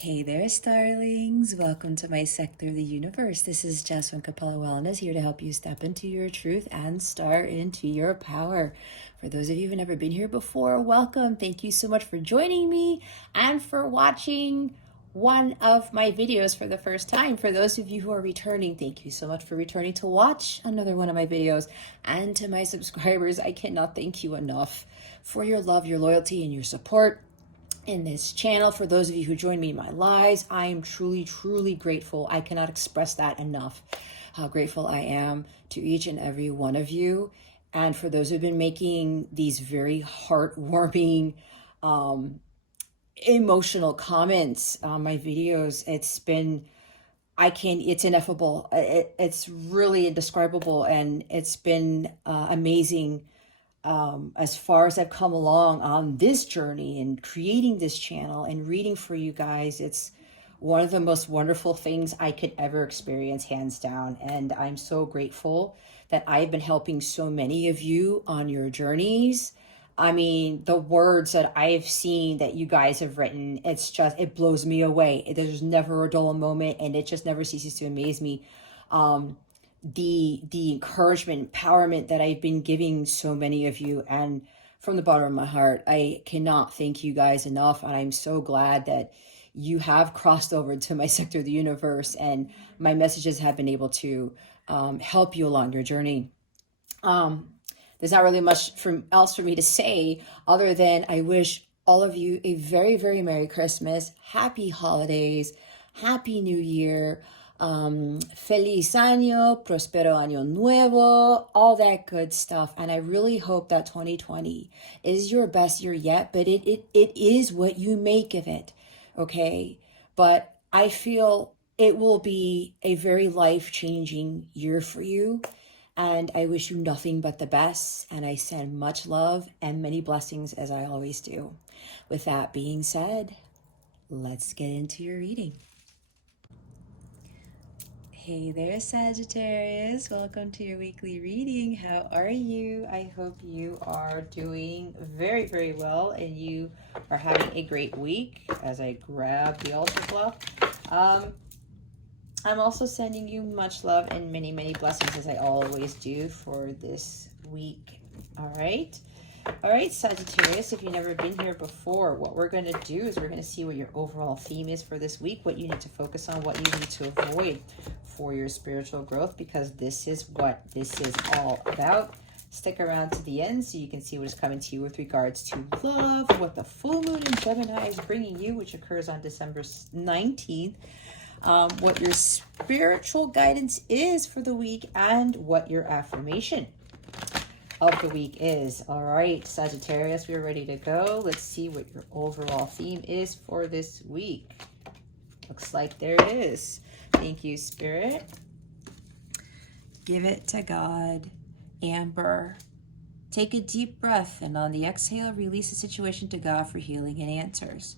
Hey there, starlings. Welcome to my sector of the universe. This is Jasmine Capella Wellness, here to help you step into your truth and star into your power. For those of you who've never been here before, welcome. Thank you so much for joining me and for watching one of my videos for the first time. For those of you who are returning, thank you so much for returning to watch another one of my videos. And to my subscribers, I cannot thank you enough for your love, your loyalty, and your support in this channel. For those of you who join me in my lives, I am truly grateful. I cannot express that enough, how grateful I am to each and every one of you. And for those who've been making these very heartwarming, emotional comments on my videos, it's ineffable. It's really indescribable, and it's been amazing. As far as I've come along on this journey and creating this channel and reading for you guys, it's one of the most wonderful things I could ever experience, hands down. And I'm so grateful that I've been helping so many of you on your journeys. I mean, the words that I've seen that you guys have written, it blows me away. There's never a dull moment, and it just never ceases to amaze me. The encouragement, empowerment that I've been giving so many of you, and from the bottom of my heart, I cannot thank you guys enough. And I'm so glad that you have crossed over to my sector of the universe, and my messages have been able to help you along your journey. There's not really much else for me to say other than I wish all of you a very Merry Christmas, Happy Holidays, Happy New Year. Feliz año, prospero año nuevo, all that good stuff. And I really hope that 2020 is your best year yet, but it is what you make of it, okay? But I feel it will be a very life-changing year for you, and I wish you nothing but the best, and I send much love and many blessings, as I always do. With that being said, let's get into your reading. Hey there, Sagittarius. Welcome to your weekly reading. How are you? I hope you are doing very well, and you are having a great week. As I grab the altar cloth, I'm also sending you much love and many blessings, as I always do, for this week. All right, Sagittarius, if you've never been here before, what we're going to do is we're going to see what your overall theme is for this week, what you need to focus on, what you need to avoid for your spiritual growth, because this is what this is all about. Stick around to the end so you can see what is coming to you with regards to love, what the full moon in Gemini is bringing you, which occurs on December 19th, what your spiritual guidance is for the week, and what your affirmation of the week is. All right, Sagittarius, we're ready to go. Let's see what your overall theme is for this week. Looks like there it is. Thank you, Spirit. Give it to God. Amber. Take a deep breath, and on the exhale, release the situation to God for healing and answers.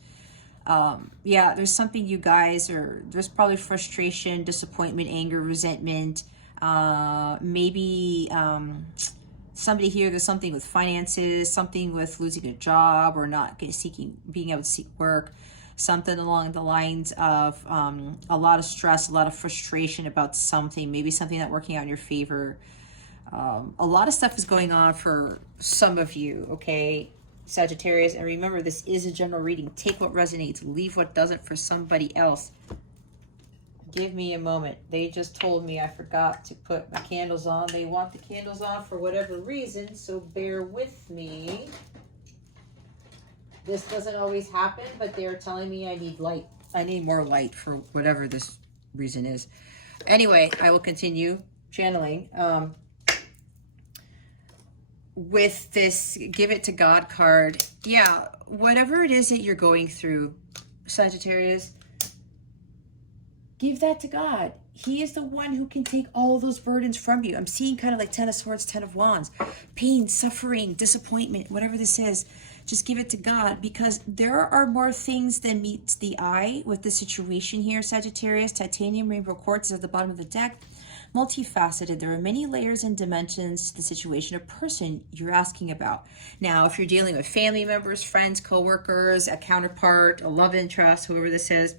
Yeah, there's something you guys there's probably frustration, disappointment, anger, resentment, maybe somebody here, there's something with finances, something with losing a job or not being able to seek work, something along the lines of a lot of stress, a lot of frustration about something, maybe something not working out in your favor. A lot of stuff is going on for some of you, okay, Sagittarius? And remember, this is a general reading. Take what resonates, leave what doesn't for somebody else. Give me a moment. They just told me I forgot to put my candles on. They want the candles on for whatever reason, so bear with me. This doesn't always happen, but they're telling me I need light. I need more light for whatever this reason is. Anyway, I will continue channeling. With this Give It to God card, yeah, whatever it is that you're going through, Sagittarius, give that to God. He is the one who can take all those burdens from you. I'm seeing kind of like 10 of Swords, 10 of Wands. Pain, suffering, disappointment, whatever this is, just give it to God, because there are more things than meets the eye with the situation here, Sagittarius. Titanium, rainbow quartz is at the bottom of the deck. multifaceted. There are many layers and dimensions to the situation or person you're asking about. Now, if you're dealing with family members, friends, co-workers, a counterpart, a love interest, whoever this is,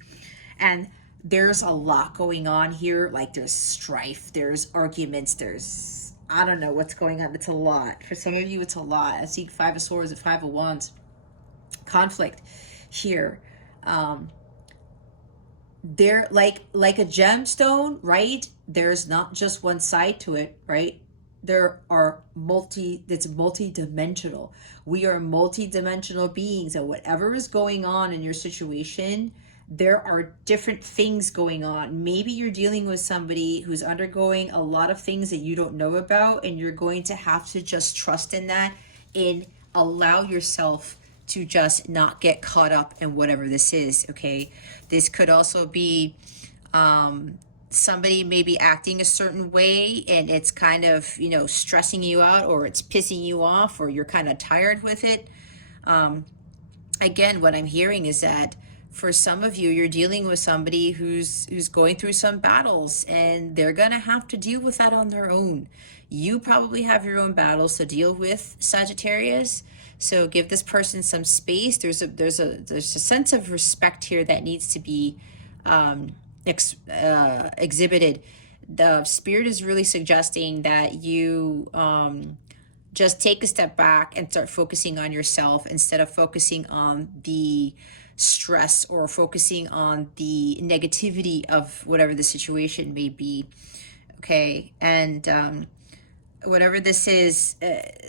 and there's a lot going on here, like there's strife, there's arguments, there's, I don't know what's going on. It's a lot. For some of you, it's a lot. I see 5 of Swords and 5 of Wands. Conflict here. They're like a gemstone, right? There's not just one side to it, right? There are it's multi-dimensional. We are multi-dimensional beings, and whatever is going on in your situation, there are different things going on. Maybe you're dealing with somebody who's undergoing a lot of things that you don't know about, and you're going to have to just trust in that and allow yourself to just not get caught up in whatever this is, okay? This could also be somebody maybe acting a certain way, and it's kind of, you know, stressing you out, or it's pissing you off, or you're kind of tired with it. Again, what I'm hearing is that for some of you, you're dealing with somebody who's going through some battles, and they're gonna have to deal with that on their own. You probably have your own battles to deal with, Sagittarius. So give this person some space. There's a sense of respect here that needs to be exhibited. The spirit is really suggesting that you just take a step back and start focusing on yourself instead of focusing on the stress or focusing on the negativity of whatever the situation may be. Okay, and whatever this is,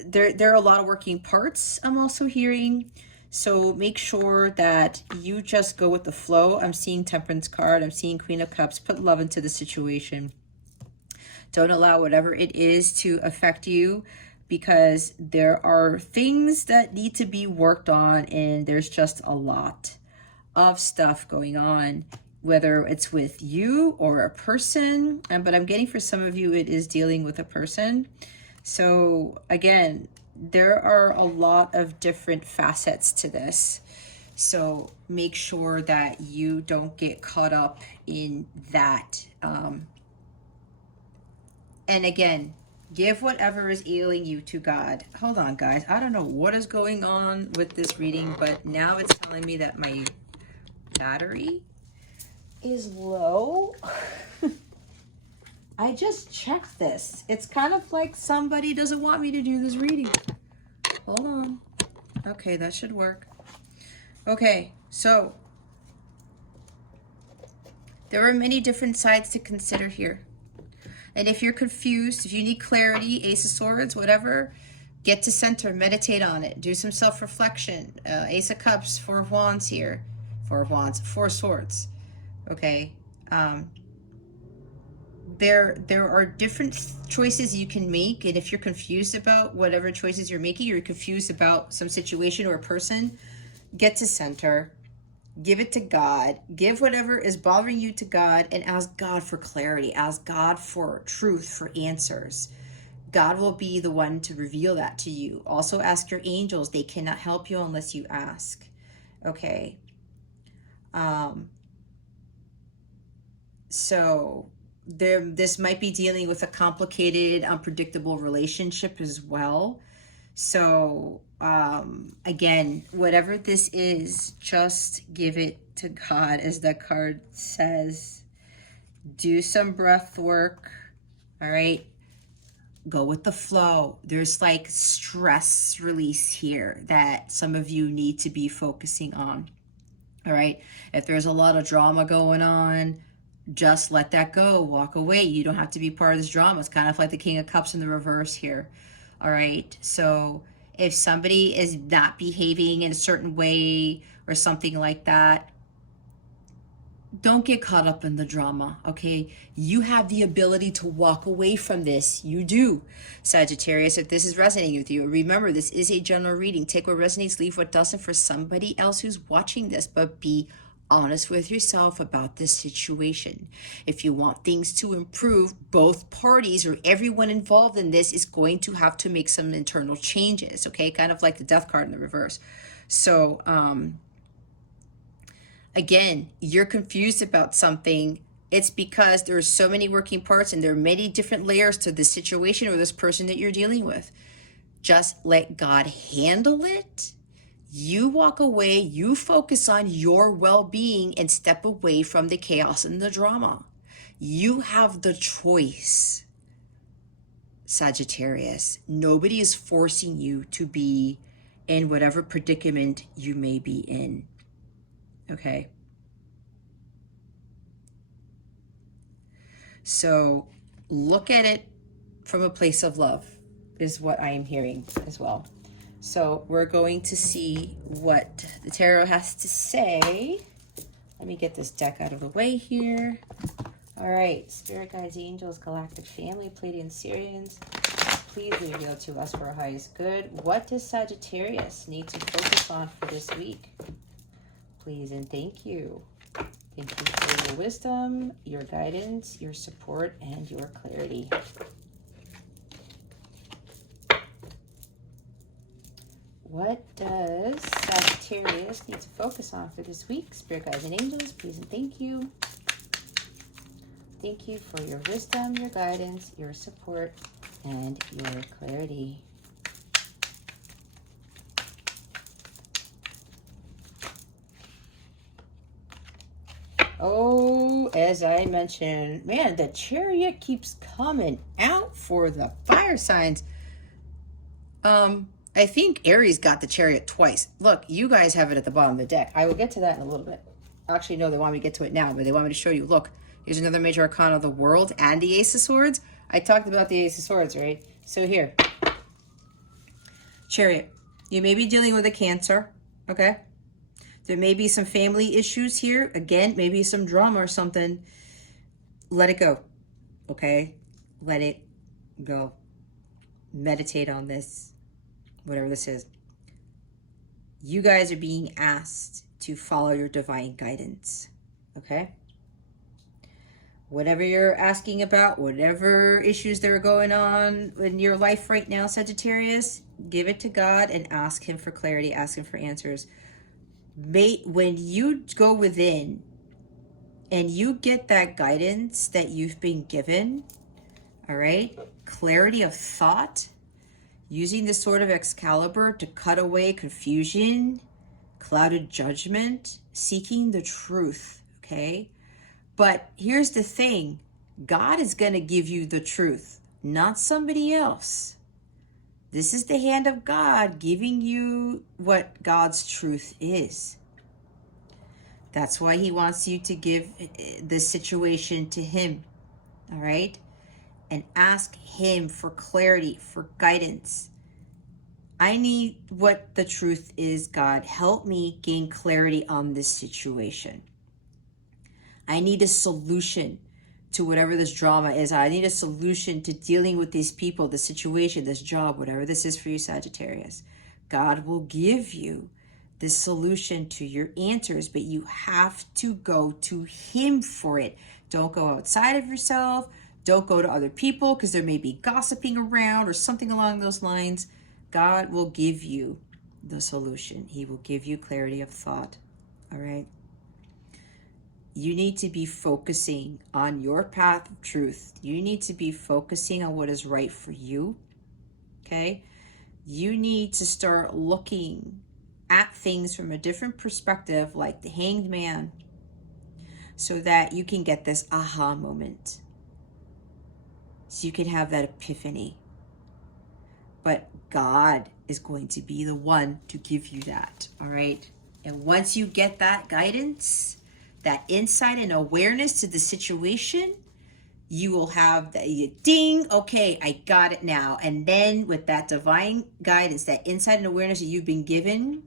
there are a lot of working parts I'm also hearing. So make sure that you just go with the flow. I'm seeing Temperance card. I'm seeing Queen of Cups. Put love into the situation. Don't allow whatever it is to affect you, because there are things that need to be worked on, and there's just a lot of stuff going on, whether it's with you or a person. But I'm getting for some of you, it is dealing with a person. So again, there are a lot of different facets to this. So make sure that you don't get caught up in that. And again, give whatever is ailing you to God. Hold on, guys. I don't know what is going on with this reading, but now it's telling me that my battery is low. I just checked this. It's kind of like somebody doesn't want me to do this reading. Hold on. Okay, that should work. Okay, so there are many different sides to consider here. And if you're confused, if you need clarity, Ace of Swords, whatever, get to center, meditate on it, do some self-reflection. Ace of Cups, 4 of Wands here. 4 of Wands, 4 Swords. Okay. There are different choices you can make, and if you're confused about whatever choices you're making, you're confused about some situation or a person, get to center. Give it to God. Give whatever is bothering you to God, and ask God for clarity. Ask God for truth, for answers. God will be the one to reveal that to you. Also ask your angels. They cannot help you unless you ask. Okay. So this might be dealing with a complicated, unpredictable relationship as well. So again, whatever this is, just give it to God, as the card says. Do some breath work. All right. Go with the flow. There's like stress release here that some of you need to be focusing on. All right. If there's a lot of drama going on, just let that go. Walk away. You don't have to be part of this drama. It's kind of like the King of Cups in the reverse here. All right. So if somebody is not behaving in a certain way or something like that, don't get caught up in the drama, okay? You have the ability to walk away from this. You do, Sagittarius, if this is resonating with you. Remember, this is a general reading. Take what resonates, leave what doesn't for somebody else who's watching this, but be honest with yourself about this situation. If you want things to improve, both parties or everyone involved in this is going to have to make some internal changes, okay? Kind of like the Death card in the reverse. So, again, you're confused about something. It's because there are so many working parts and there are many different layers to this situation or this person that you're dealing with. Just let God handle it. You walk away, you focus on your well-being and step away from the chaos and the drama. You have the choice, Sagittarius. Nobody is forcing you to be in whatever predicament you may be in. Okay? So look at it from a place of love is what I am hearing as well. So we're going to see what the tarot has to say. Let me get this deck out of the way here. All right, Spirit Guides, Angels, Galactic Family, Pleiadian Syrians, please reveal to us for our highest good. What does Sagittarius need to focus on for this week? Please and thank you. Thank you for your wisdom, your guidance, your support, and your clarity. What does Sagittarius need to focus on for this week? Spirit Guides and Angels, please and thank you. Thank you for your wisdom, your guidance, your support, and your clarity. Oh, as I mentioned, man, the Chariot keeps coming out for the fire signs. I think Aries got the Chariot twice. Look, you guys have it at the bottom of the deck. I will get to that in a little bit. Actually, no, they want me to get to it now, but they want me to show you. Look, here's another major arcana of the world and the Ace of Swords. I talked about the Ace of Swords, right? So here, Chariot, you may be dealing with a Cancer, okay? There may be some family issues here. Again, maybe some drama or something. Let it go, okay? Let it go. Meditate on this, whatever this is. You guys are being asked to follow your divine guidance, okay? Whatever you're asking about, whatever issues that are going on in your life right now, Sagittarius, give it to God and ask him for clarity, ask him for answers. When you go within and you get that guidance that you've been given, all right, clarity of thought, using the Sword of Excalibur to cut away confusion, clouded judgment, seeking the truth, okay? But here's the thing, God is going to give you the truth, not somebody else. This is the hand of God giving you what God's truth is. That's why he wants you to give this situation to him, all right? And ask him for clarity, for guidance. I need what the truth is, God. Help me gain clarity on this situation. I need a solution to whatever this drama is. I need a solution to dealing with these people, the situation, this job, whatever this is for you, Sagittarius. God will give you this solution to your answers, but you have to go to him for it. Don't go outside of yourself. Don't go to other people because there may be gossiping around or something along those lines. God will give you the solution. He will give you clarity of thought. All right? You need to be focusing on your path of truth. You need to be focusing on what is right for you. Okay? You need to start looking at things from a different perspective, like the Hanged Man, so that you can get this aha moment. So you can have that epiphany. But God is going to be the one to give you that, all right? And once you get that guidance, that insight and awareness to the situation, you will have the ding, okay, I got it now. And then with that divine guidance, that insight and awareness that you've been given,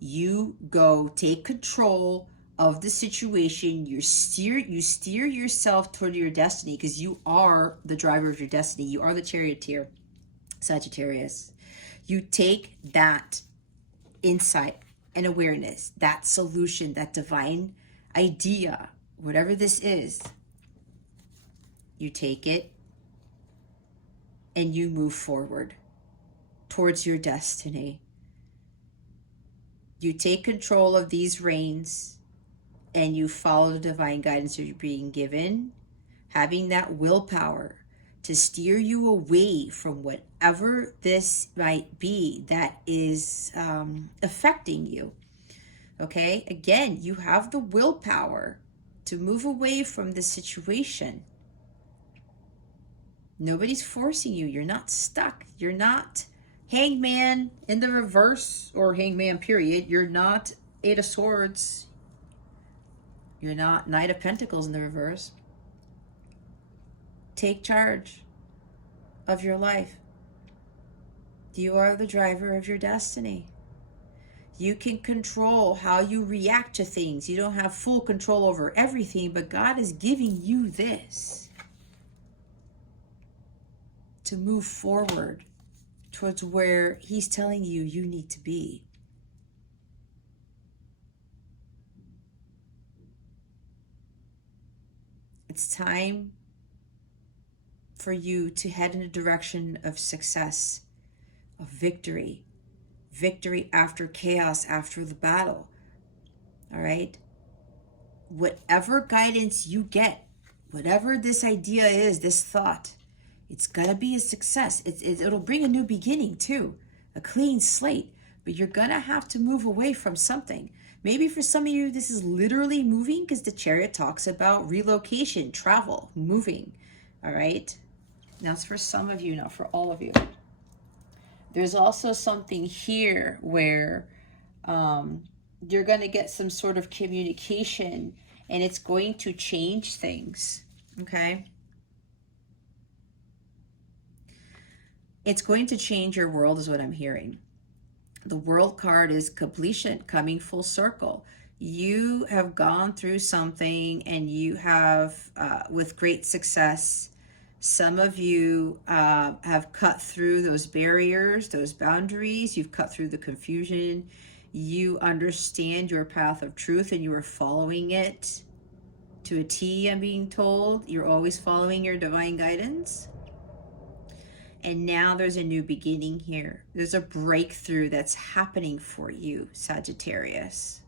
you go take control of the situation. You steer yourself toward your destiny, because you are the driver of your destiny. You are the charioteer, Sagittarius. You take that insight and awareness, that solution, that divine idea, whatever this is, you take it and you move forward towards your destiny. You take control of these reins and you follow the divine guidance you're being given, having that willpower to steer you away from whatever this might be that is affecting you. Okay, again, you have the willpower to move away from the situation. Nobody's forcing you. You're not stuck. You're not Hangman in the reverse, or Hangman period. You're not Eight of Swords. You're not Knight of Pentacles in the reverse. Take charge of your life. You are the driver of your destiny. You can control how you react to things. You don't have full control over everything, but God is giving you this to move forward towards where He's telling you you need to be. It's time for you to head in a direction of success, of victory. Victory after chaos, after the battle. All right? Whatever guidance you get, whatever this idea is, this thought, it's going to be a success. It'll bring a new beginning too, a clean slate. But you're going to have to move away from something. Maybe for some of you, this is literally moving, because the Chariot talks about relocation, travel, moving. All right? Now it's for some of you, not for all of you. There's also something here where you're going to get some sort of communication, and it's going to change things, okay? It's going to change your world is what I'm hearing. The World card is completion, coming full circle. You have gone through something, and you have, with great success, some of you have cut through those barriers, those boundaries. You've cut through the confusion. You understand your path of truth, and you are following it to a T, I'm being told. You're always following your divine guidance. And now there's a new beginning here. There's a breakthrough that's happening for you, Sagittarius.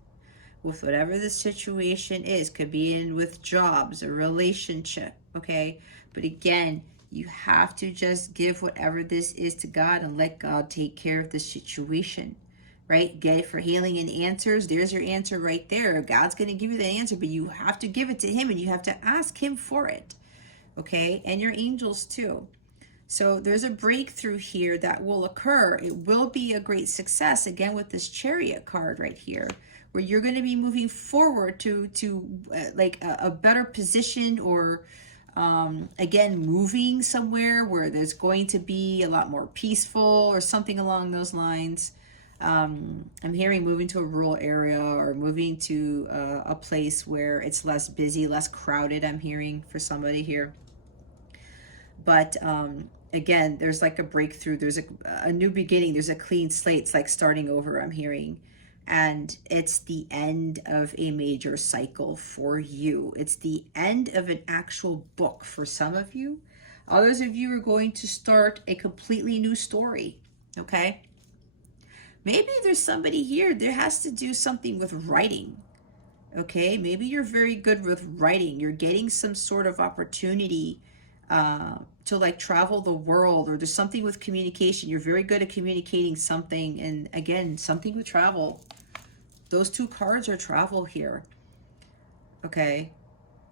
With whatever the situation is, could be in with jobs, a relationship, okay? But again, you have to just give whatever this is to God and let God take care of the situation, right? Get it for healing and answers. There's your answer right there. God's going to give you the answer, but you have to give it to Him, and you have to ask Him for it, okay? And your angels too. So there's a breakthrough here that will occur. It will be a great success, again, with this Chariot card right here, where you're going to be moving forward to like a better position, or again, moving somewhere where there's going to be a lot more peaceful, or something along those lines. I'm hearing moving to a rural area, or moving to a place where it's less busy, less crowded, I'm hearing for somebody here. But again, there's like a breakthrough. There's a new beginning. There's a clean slate. It's like starting over, I'm hearing. And it's the end of a major cycle for you. It's the end of an actual book for some of you. Others of you are going to start a completely new story, okay? Maybe there's somebody here that has to do something with writing, okay? Maybe you're very good with writing. You're getting some sort of opportunity to like travel the world, or there's something with communication. You're very good at communicating something, and again, something with travel. Those two cards are travel here, okay?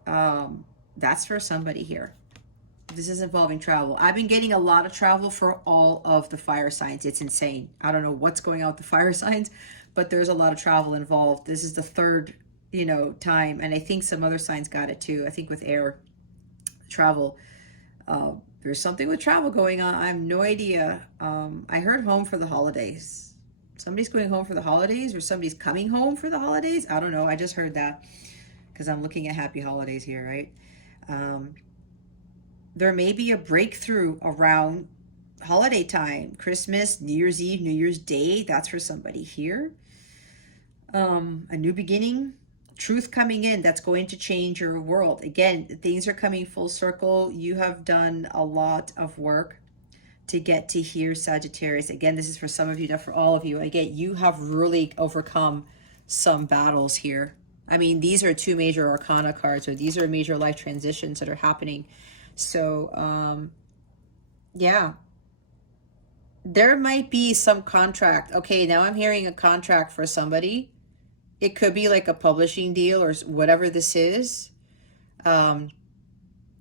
That's for somebody here. This is involving travel. I've been getting a lot of travel for all of the fire signs. It's insane. I don't know what's going on with the fire signs, but there's a lot of travel involved. This is the third, time, and I think some other signs got it too. I think with air travel, there's something with travel going on. I have no idea. I heard home for the holidays. Somebody's going home for the holidays, or somebody's coming home for the holidays. I don't know. I just heard that because I'm looking at happy holidays here, right? There may be a breakthrough around holiday time, Christmas, New Year's Eve, New Year's Day. That's for somebody here. A new beginning, truth coming in that's going to change your world. Again, things are coming full circle. You have done a lot of work to get to here, Sagittarius. Again, this is for some of you, not for all of you. Again, you have really overcome some battles here, I mean, these are two major arcana cards, or these are major life transitions that are happening. So, yeah. There might be some contract. Okay, now I'm hearing a contract for somebody. It could be like a publishing deal or whatever this is. And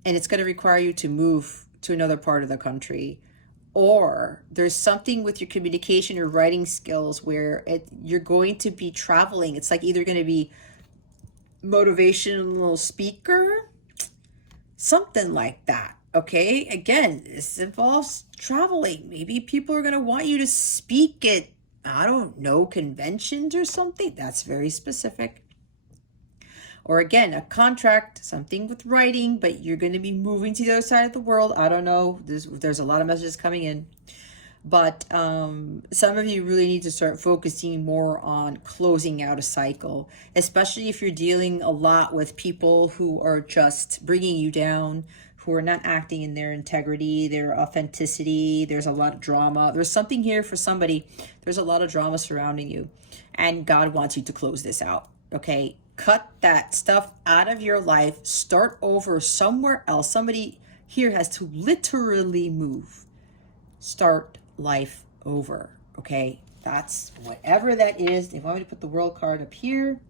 it's going to require you to move to another part of the country. Or there's something with your communication or writing skills where you're going to be traveling. It's like either going to be motivational speaker, something like that. Okay, again, this involves traveling. Maybe people are going to want you to speak at, I don't know, conventions or something. That's very specific. Or again, a contract, something with writing, but you're going to be moving to the other side of the world. I don't know. There's a lot of messages coming in. But some of you really need to start focusing more on closing out a cycle, especially if you're dealing a lot with people who are just bringing you down, who are not acting in their integrity, their authenticity. There's a lot of drama. There's something here for somebody. There's a lot of drama surrounding you, and God wants you to close this out, okay? Cut that stuff out of your life. Start over somewhere else. Somebody here has to literally move. Start life over, okay? That's whatever that is. They want me to put the world card up here.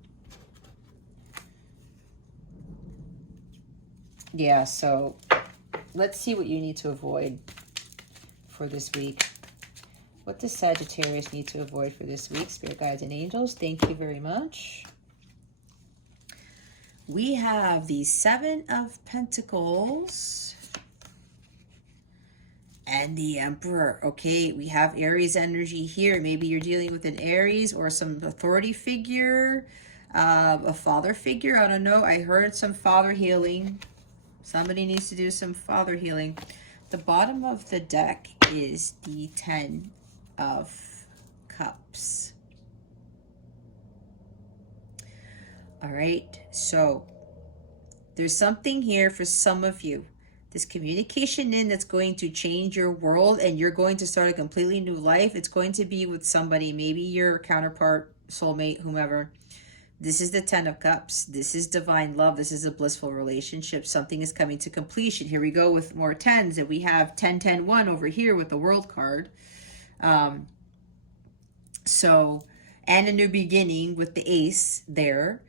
Yeah, so let's see what you need to avoid for this week. What does Sagittarius need to avoid for this week? Spirit guides and angels, thank you very much. We have the Seven of Pentacles and the Emperor. Okay, we have Aries energy here. Maybe you're dealing with an Aries or some authority figure, a father figure. I don't know. I heard some father healing. Somebody needs to do some father healing. The bottom of the deck is the Ten of Cups. All right, so there's something here for some of you. This communication that's going to change your world, and you're going to start a completely new life. It's going to be with somebody, maybe your counterpart, soulmate, whomever. This is the Ten of Cups. This is divine love. This is a blissful relationship. Something is coming to completion. Here we go with more tens, and we have 10, 10, 1 over here with the World card. And a new beginning with the Ace there.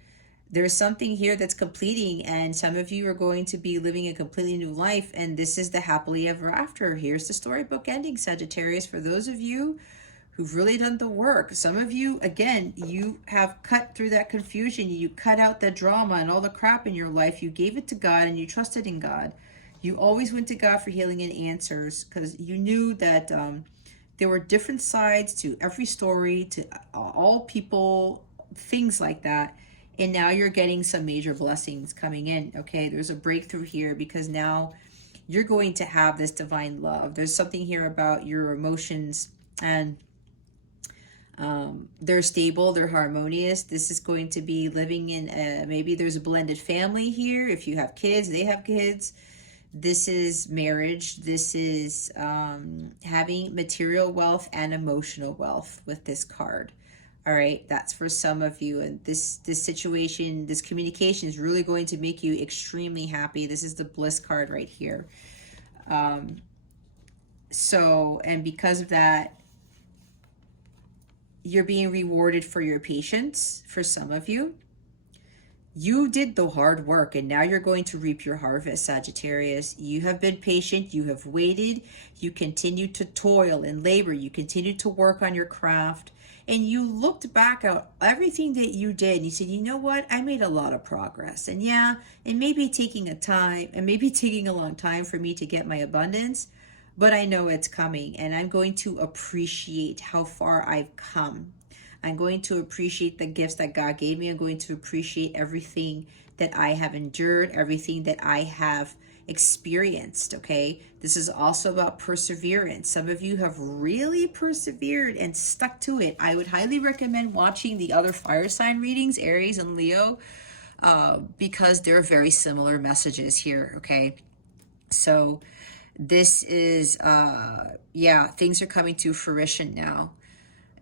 There's something here that's completing, and some of you are going to be living a completely new life, and this is the happily ever after. Here's the storybook ending, Sagittarius. For those of you who've really done the work, some of you, again, you have cut through that confusion. You cut out the drama and all the crap in your life. You gave it to God, and you trusted in God. You always went to God for healing and answers, because you knew that there were different sides to every story, to all people, things like that. And now you're getting some major blessings coming in, okay? There's a breakthrough here, because now you're going to have this divine love. There's something here about your emotions, and they're stable, they're harmonious. This is going to be living in, maybe there's a blended family here. If you have kids, they have kids. This is marriage. This is having material wealth and emotional wealth with this card. All right, that's for some of you. And this situation, this communication is really going to make you extremely happy. This is the bliss card right here. And because of that, you're being rewarded for your patience. For some of you, you did the hard work, and now you're going to reap your harvest, Sagittarius. You have been patient. You have waited. You continue to toil and labor. You continue to work on your craft. And you looked back at everything that you did, and you said, you know what? I made a lot of progress. And yeah, it may be taking a long time for me to get my abundance, but I know it's coming, and I'm going to appreciate how far I've come. I'm going to appreciate the gifts that God gave me. I'm going to appreciate everything that I have endured, everything that I have experienced, okay? This is also about perseverance. Some of you have really persevered and stuck to it. I would highly recommend watching the other fire sign readings, Aries and Leo, because they're very similar messages here, okay? So this is, things are coming to fruition now.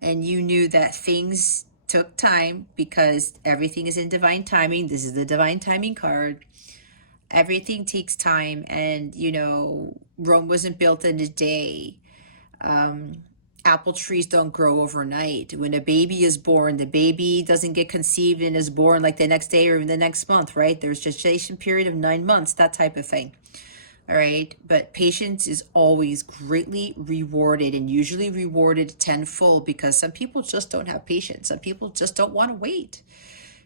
And you knew that things took time because everything is in divine timing. This is the divine timing card. Everything takes time, and you know, Rome wasn't built in a day. Apple trees don't grow overnight. When a baby is born, the baby doesn't get conceived and is born like the next day or in the next month, right? There's gestation period of 9 months, that type of thing. All right, but patience is always greatly rewarded, and usually rewarded tenfold, because some people just don't have patience. Some people just don't want to wait.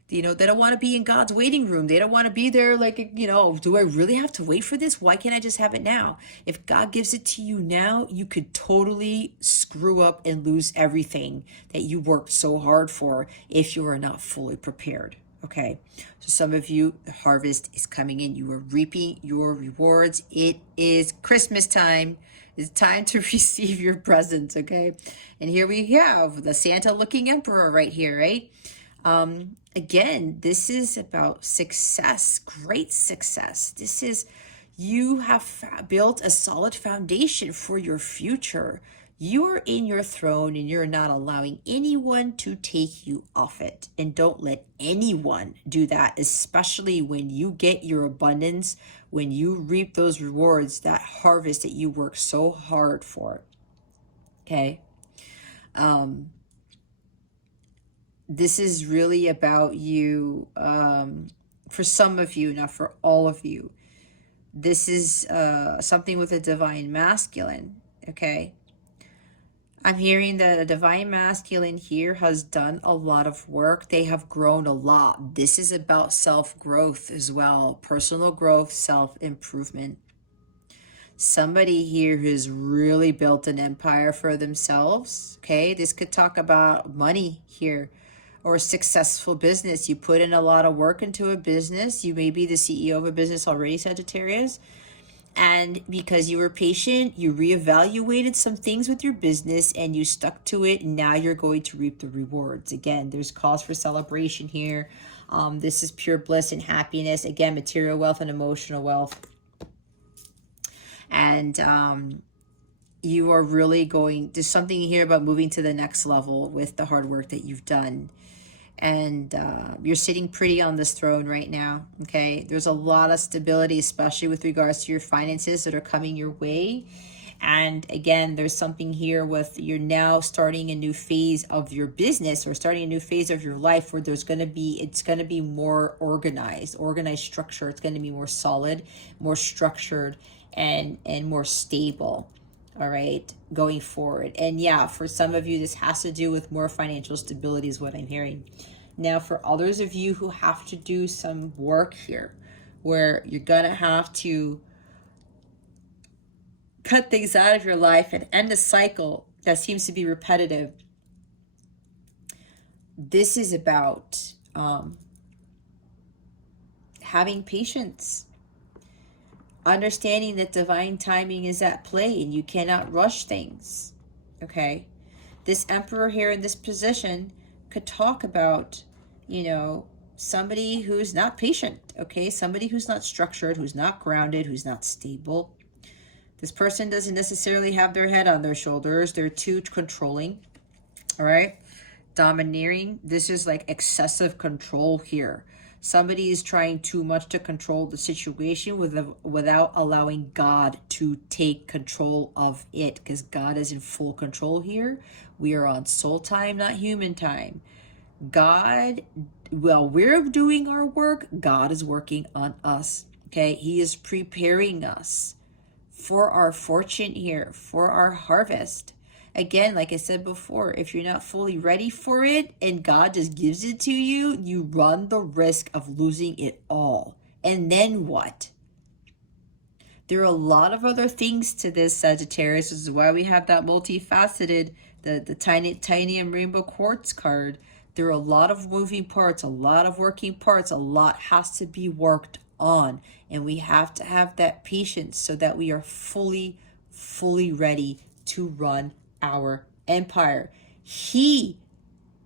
You know, they don't want to be in God's waiting room. They don't want to be there like, you know, do I really have to wait for this? Why can't I just have it now? If God gives it to you now, you could totally screw up and lose everything that you worked so hard for if you are not fully prepared. Okay, so some of you, the harvest is coming in. You are reaping your rewards. It is Christmas time. It's time to receive your presents, okay? And here we have the Santa-looking emperor right here, right? Again, this is about success, great success. This is, you have built a solid foundation for your future. You are in your throne and you're not allowing anyone to take you off it. And don't let anyone do that, especially when you get your abundance, when you reap those rewards, that harvest that you work so hard for. Okay? This is really about you, for some of you, not for all of you. This is something with a divine masculine, okay? I'm hearing that a divine masculine here has done a lot of work. They have grown a lot. This is about self-growth as well, personal growth, self-improvement. Somebody here who's really built an empire for themselves, okay? This could talk about money here, or a successful business. You put in a lot of work into a business. You may be the CEO of a business already, Sagittarius. And because you were patient, you reevaluated some things with your business and you stuck to it. And now you're going to reap the rewards. Again, there's cause for celebration here. This is pure bliss and happiness. Again, material wealth and emotional wealth. And you are really going, there's something here about moving to the next level with the hard work that you've done. And you're sitting pretty on this throne right now, okay? There's a lot of stability, especially with regards to your finances that are coming your way. And again, there's something here with you're now starting a new phase of your business, or starting a new phase of your life, where there's going to be, it's going to be more organized structure. It's going to be more solid, more structured, and more stable. All right, going forward. And yeah, for some of you, this has to do with more financial stability is what I'm hearing. Now, for others of you who have to do some work here, where you're going to have to cut things out of your life and end a cycle that seems to be repetitive. This is about having patience. Understanding that divine timing is at play and you cannot rush things, okay? This emperor here in this position could talk about, you know, somebody who's not patient, okay? Somebody who's not structured, who's not grounded, who's not stable. This person doesn't necessarily have their head on their shoulders. They're too controlling, all right? Domineering. This is like excessive control here. Somebody is trying too much to control the situation without allowing God to take control of it, because God is in full control here. We are on soul time, not human time. God, well, we're doing our work. God is working on us, okay? He is preparing us for our fortune here, for our harvest. Again, like I said before, if you're not fully ready for it and God just gives it to you, you run the risk of losing it all. And then what? There are a lot of other things to this, Sagittarius. This is why we have that multifaceted, the titanium rainbow quartz card. There are a lot of moving parts, a lot of working parts. A lot has to be worked on. And we have to have that patience so that we are fully ready to run our empire. He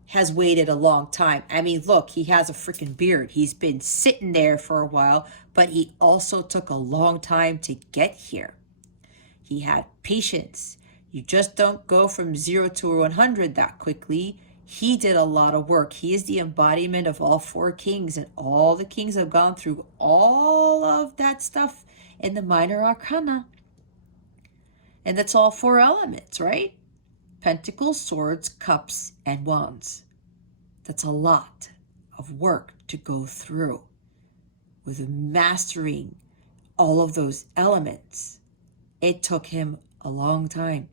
has waited a long time. I mean, look, he has a freaking beard. He's been sitting there for a while, but he also took a long time to get here. He had patience. You just don't go from 0 to 100 that quickly. He did a lot of work. He is the embodiment of all four kings, and all the kings have gone through all of that stuff in the minor arcana. And that's all four elements, right? Pentacles, swords, cups, and wands. That's a lot of work to go through with mastering all of those elements. It took him a long time.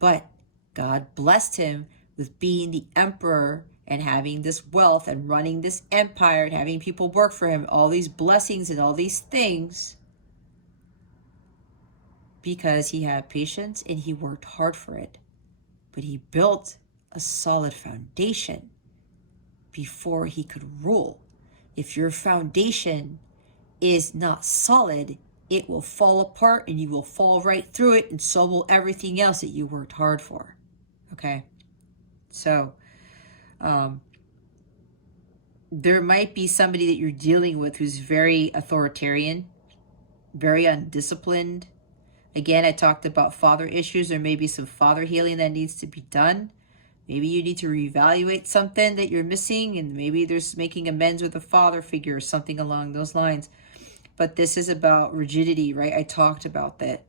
But God blessed him with being the emperor and having this wealth and running this empire and having people work for him, all these blessings and all these things, because he had patience and he worked hard for it. But he built a solid foundation before he could rule. If your foundation is not solid, it will fall apart and you will fall right through it, and so will everything else that you worked hard for. Okay? So, there might be somebody that you're dealing with who's very authoritarian, very undisciplined. Again, I talked about father issues. There may be some father healing that needs to be done. Maybe you need to reevaluate something that you're missing, and maybe there's making amends with a father figure or something along those lines. But this is about rigidity, right? I talked about that.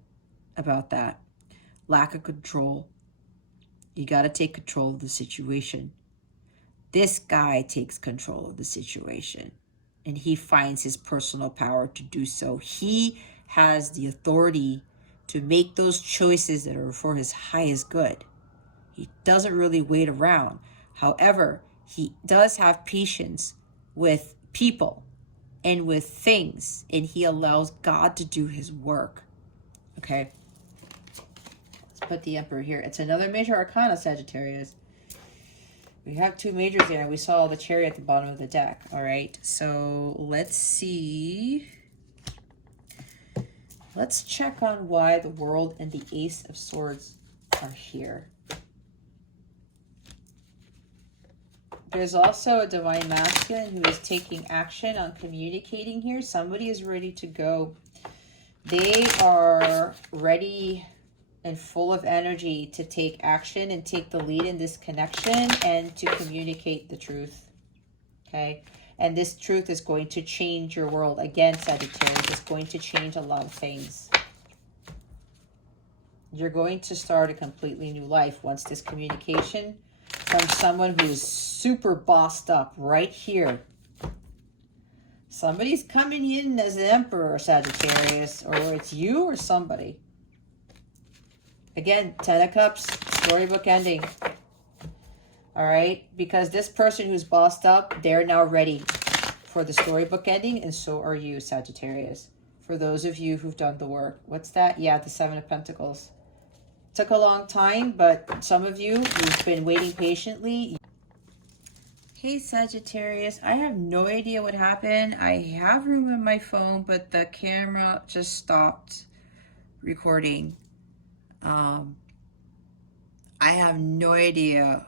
Lack of control. You got to take control of the situation. This guy takes control of the situation, and he finds his personal power to do so. He has the authority to make those choices that are for his highest good. He doesn't really wait around. However, he does have patience with people and with things, and he allows God to do his work. Okay? Let's put the Emperor here. It's another major arcana, Sagittarius. We have two majors there. We saw the Chariot at the bottom of the deck. All right? So let's see. Let's check on why the World and the Ace of Swords are here. There's also a Divine Masculine who is taking action on communicating here. Somebody is ready to go. They are ready and full of energy to take action and take the lead in this connection and to communicate the truth. Okay? And this truth is going to change your world. Again, Sagittarius, it's going to change a lot of things. You're going to start a completely new life once this communication from someone who is super bossed up right here. Somebody's coming in as the Emperor, Sagittarius, or it's you or somebody. Again, Ten of Cups, storybook ending. All right? Because this person who's bossed up, they're now ready for the storybook ending, and so are you, Sagittarius. For those of you who've done the work. What's that? Yeah, the Seven of Pentacles. Took a long time, but some of you who've been waiting patiently. Hey, Sagittarius, I have no idea what happened. I have room in my phone, but the camera just stopped recording. I have no idea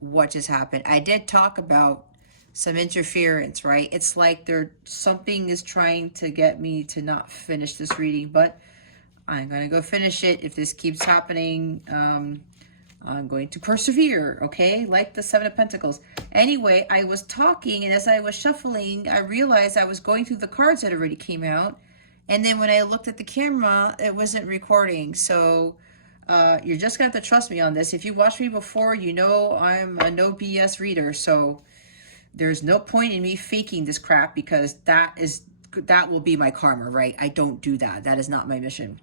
what just happened. I did talk about some interference, right? It's like something is trying to get me to not finish this reading, but I'm going to go finish it. If this keeps happening, I'm going to persevere, okay? Like the Seven of Pentacles. Anyway, I was talking, and as I was shuffling, I realized I was going through the cards that already came out. And then when I looked at the camera, it wasn't recording. So you're just going to have to trust me on this. If you watched me before, you know I'm a no BS reader. So there's no point in me faking this crap, because that will be my karma, right? I don't do that. That is not my mission.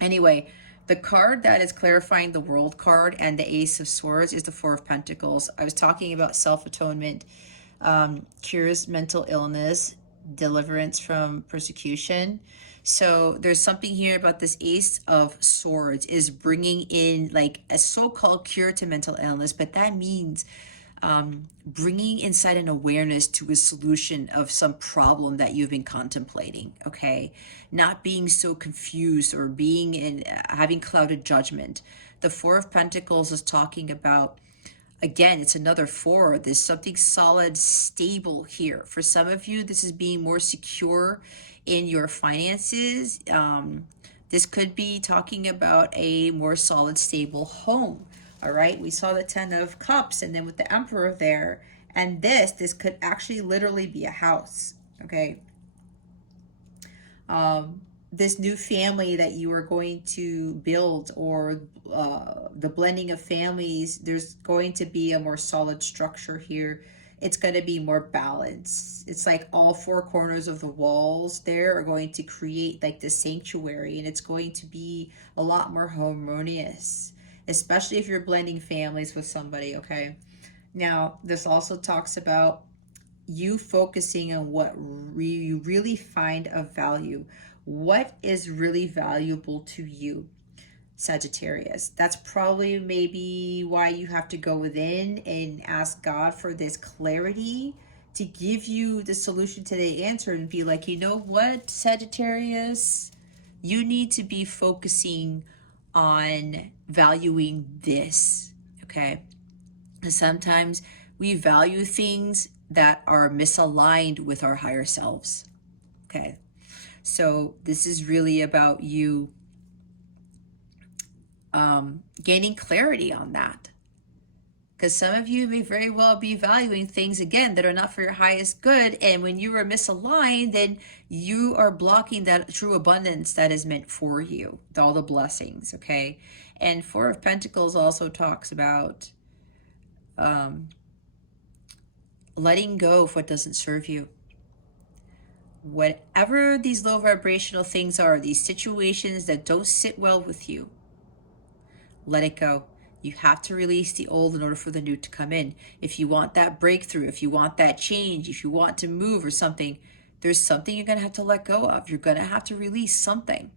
Anyway, the card that is clarifying the World card and the Ace of Swords is the Four of Pentacles. I was talking about self-atonement, cures mental illness, deliverance from persecution. So there's something here about this Ace of Swords is bringing in like a so-called cure to mental illness, but that means bringing insight and awareness to a solution of some problem that you've been contemplating, okay? Not being so confused or having clouded judgment. The Four of Pentacles is talking about, again, it's another four. There's something solid, stable here. For some of you, this is being more secure in your finances. This could be talking about a more solid, stable home. All right, we saw the 10 of Cups, and then with the Emperor there, and this could actually literally be a house, okay? This new family that you are going to build, or the blending of families, there's going to be a more solid structure here. It's going to be more balanced. It's like all four corners of the walls there are going to create like the sanctuary, and it's going to be a lot more harmonious, especially if you're blending families with somebody, okay? Now, this also talks about you focusing on what you really find of value. What is really valuable to you, Sagittarius? That's probably maybe why you have to go within and ask God for this clarity to give you the solution to the answer, and be like, you know what, Sagittarius, you need to be focusing on valuing this, okay? Because sometimes we value things that are misaligned with our higher selves, okay? So this is really about you gaining clarity on that. Because some of you may very well be valuing things, again, that are not for your highest good. And when you are misaligned, then you are blocking that true abundance that is meant for you, all the blessings, okay? And Four of Pentacles also talks about letting go of what doesn't serve you. Whatever these low vibrational things are, these situations that don't sit well with you, let it go. You have to release the old in order for the new to come in. If you want that breakthrough, if you want that change, if you want to move or something, there's something you're going to have to let go of. You're going to have to release something.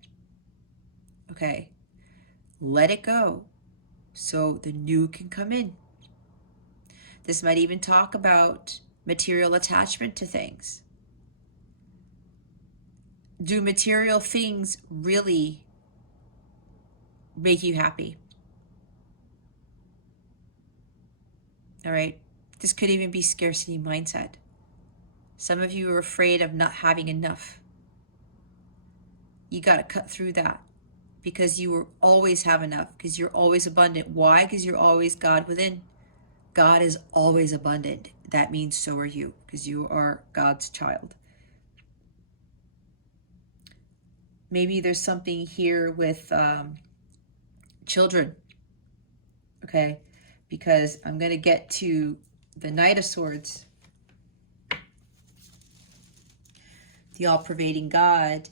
Okay? Let it go so the new can come in. This might even talk about material attachment to things. Do material things really make you happy? All right. This could even be scarcity mindset. Some of you are afraid of not having enough. You got to cut through that, because you will always have enough, because you're always abundant. Why? Because you're always God within. God is always abundant. That means so are you, because you are God's child. Maybe there's something here with children, okay? Because I'm going to get to the Knight of Swords, the all-pervading God.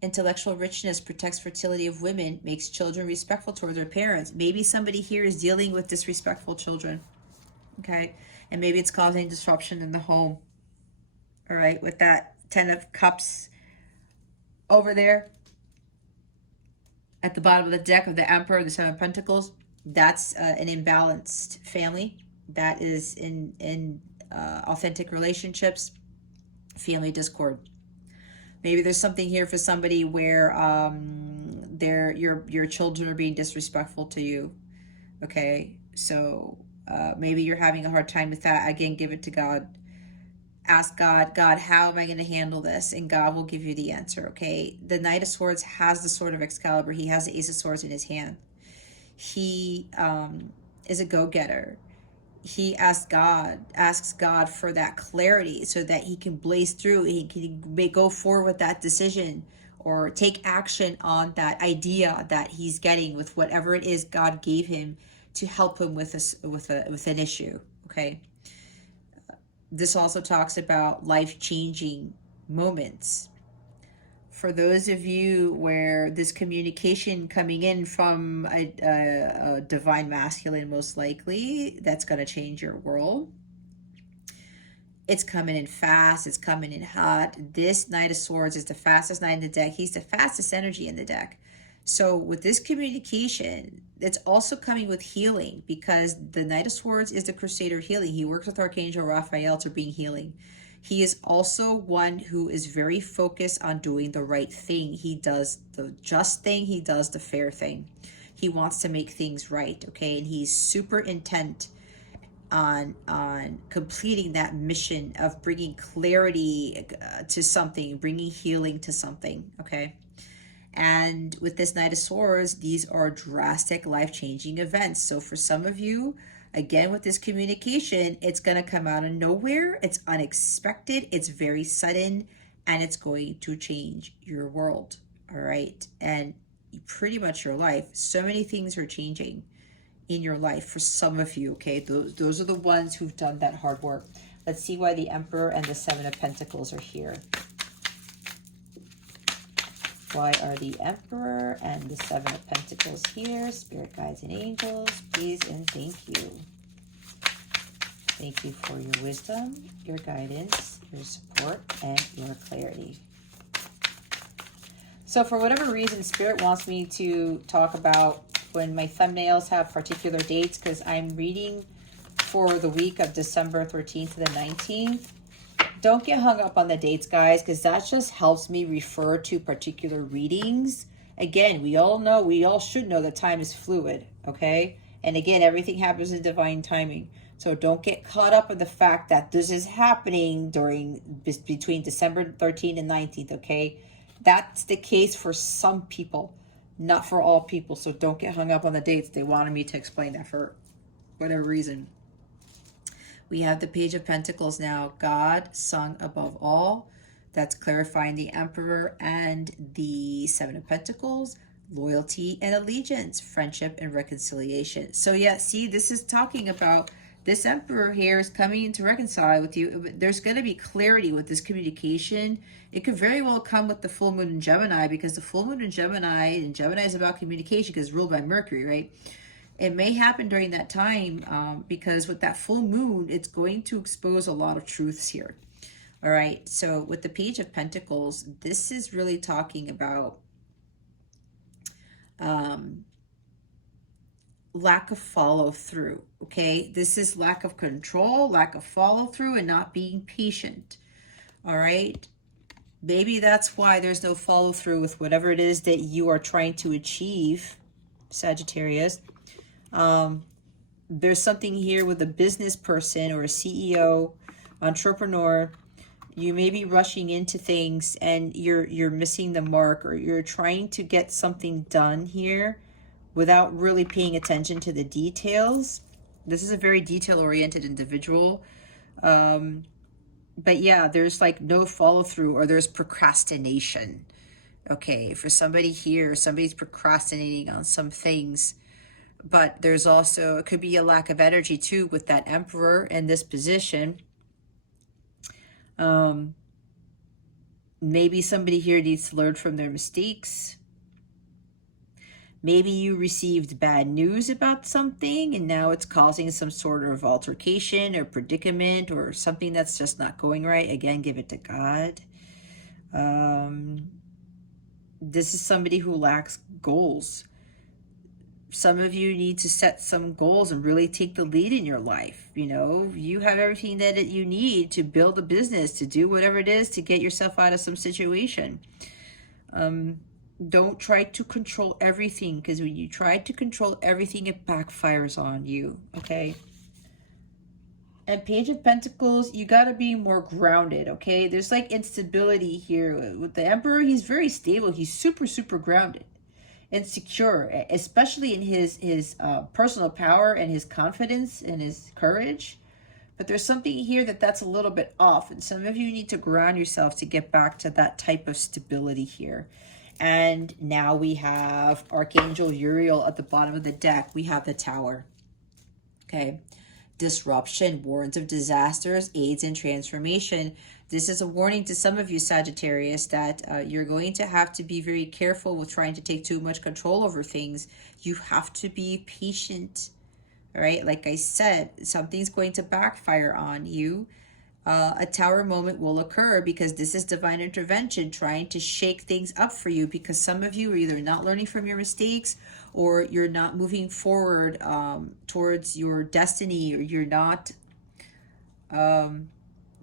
Intellectual richness protects fertility of women, makes children respectful toward their parents. Maybe somebody here is dealing with disrespectful children, okay? And maybe it's causing disruption in the home, all right? With that 10 of Cups over there at the bottom of the deck of the Emperor, the 7 of Pentacles, that's an imbalanced family. That is in authentic relationships, family discord. Maybe there's something here for somebody where your children are being disrespectful to you, okay? So maybe you're having a hard time with that. Again, give it to God. Ask God, God, how am I going to handle this? And God will give you the answer, okay? The Knight of Swords has the Sword of Excalibur. He has the Ace of Swords in his hand. He is a go-getter. He asks God for that clarity so that he can blaze through. He can go forward with that decision or take action on that idea that he's getting with whatever it is God gave him to help him with an issue, okay? This also talks about life-changing moments. For those of you where this communication coming in from a divine masculine, most likely, that's going to change your world. It's coming in fast. It's coming in hot. This Knight of Swords is the fastest knight in the deck. He's the fastest energy in the deck. So with this communication, it's also coming with healing, because the Knight of Swords is the Crusader of healing. He works with Archangel Raphael to bring healing. He is also one who is very focused on doing the right thing. He does the just thing. He does the fair thing. He wants to make things right, okay? And he's super intent on completing that mission of bringing clarity to something, bringing healing to something, okay? And with this Knight of Swords, these are drastic, life-changing events. So for some of you, again, with this communication, it's going to come out of nowhere. It's unexpected. It's very sudden, and it's going to change your world. All right. And pretty much your life. So many things are changing in your life for some of you. Okay. Those are the ones who've done that hard work. Let's see why the Emperor and the Seven of Pentacles are here. Why are the Emperor and the Seven of Pentacles here? Spirit guides and angels, please and thank you. Thank you for your wisdom, your guidance, your support, and your clarity. So for whatever reason, Spirit wants me to talk about when my thumbnails have particular dates, because I'm reading for the week of December 13th to the 19th. Don't get hung up on the dates, guys, because that just helps me refer to particular readings. Again, we all know, we all should know that time is fluid, okay? And again, everything happens in divine timing. So don't get caught up in the fact that this is happening between December 13th and 19th, okay? That's the case for some people, not for all people. So don't get hung up on the dates. They wanted me to explain that for whatever reason. We have the Page of Pentacles now. God, sung above all. That's clarifying the Emperor and the Seven of Pentacles. Loyalty and allegiance. Friendship and reconciliation. So yeah, see, this is talking about this Emperor here is coming in to reconcile with you. There's going to be clarity with this communication. It could very well come with the full moon in Gemini, because the full moon in Gemini, and Gemini is about communication because it's ruled by Mercury, right? It may happen during that time because with that full moon, it's going to expose a lot of truths here. All right. So with the Page of Pentacles, this is really talking about lack of follow through. Okay. This is lack of control, lack of follow through, and not being patient. All right. Maybe that's why there's no follow through with whatever it is that you are trying to achieve, Sagittarius. There's something here with a business person or a CEO, entrepreneur. You may be rushing into things and you're missing the mark, or you're trying to get something done here without really paying attention to the details. This is a very detail-oriented individual. But yeah, there's like no follow-through, or there's procrastination. Okay, for somebody here, somebody's procrastinating on some things. But there's also, it could be a lack of energy too with that Emperor in this position. Maybe somebody here needs to learn from their mistakes. Maybe you received bad news about something and now it's causing some sort of altercation or predicament or something that's just not going right. Again, give it to God. This is somebody who lacks goals. Some of you need to set some goals and really take the lead in your life. You know, you have everything that you need to build a business, to do whatever it is, to get yourself out of some situation. Don't try to control everything, because when you try to control everything, it backfires on you, okay? And Page of Pentacles, you got to be more grounded, okay? There's like instability here. With the Emperor, he's very stable. He's super, super grounded and secure, especially in his personal power and his confidence and his courage. But there's something here that's a little bit off, and some of you need to ground yourself to get back to that type of stability here. And now we have Archangel Uriel at the bottom of the deck. We have the Tower. Okay. Disruption, warns of disasters, aids in transformation. This is a warning to some of you, Sagittarius, that you're going to have to be very careful with trying to take too much control over things. You have to be patient. All right. Like I said, something's going to backfire on you. A Tower moment will occur because this is divine intervention trying to shake things up for you, because some of you are either not learning from your mistakes, or you're not moving forward towards your destiny, or you're not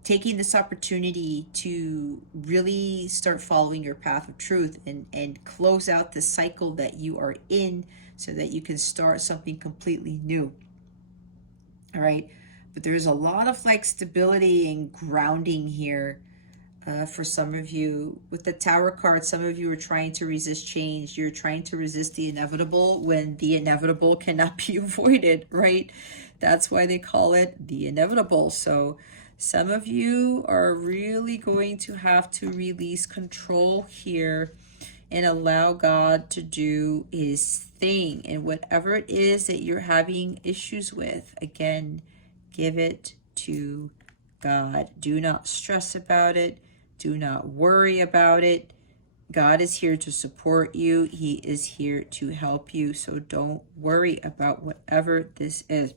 taking this opportunity to really start following your path of truth and close out the cycle that you are in so that you can start something completely new. All right. But there's a lot of like stability and grounding here For some of you, with the Tower card, some of you are trying to resist change. You're trying to resist the inevitable when the inevitable cannot be avoided, right? That's why they call it the inevitable. So some of you are really going to have to release control here and allow God to do his thing. And whatever it is that you're having issues with, again, give it to God. Do not stress about it. Do not worry about it. God is here to support you. He is here to help you. So don't worry about whatever this is.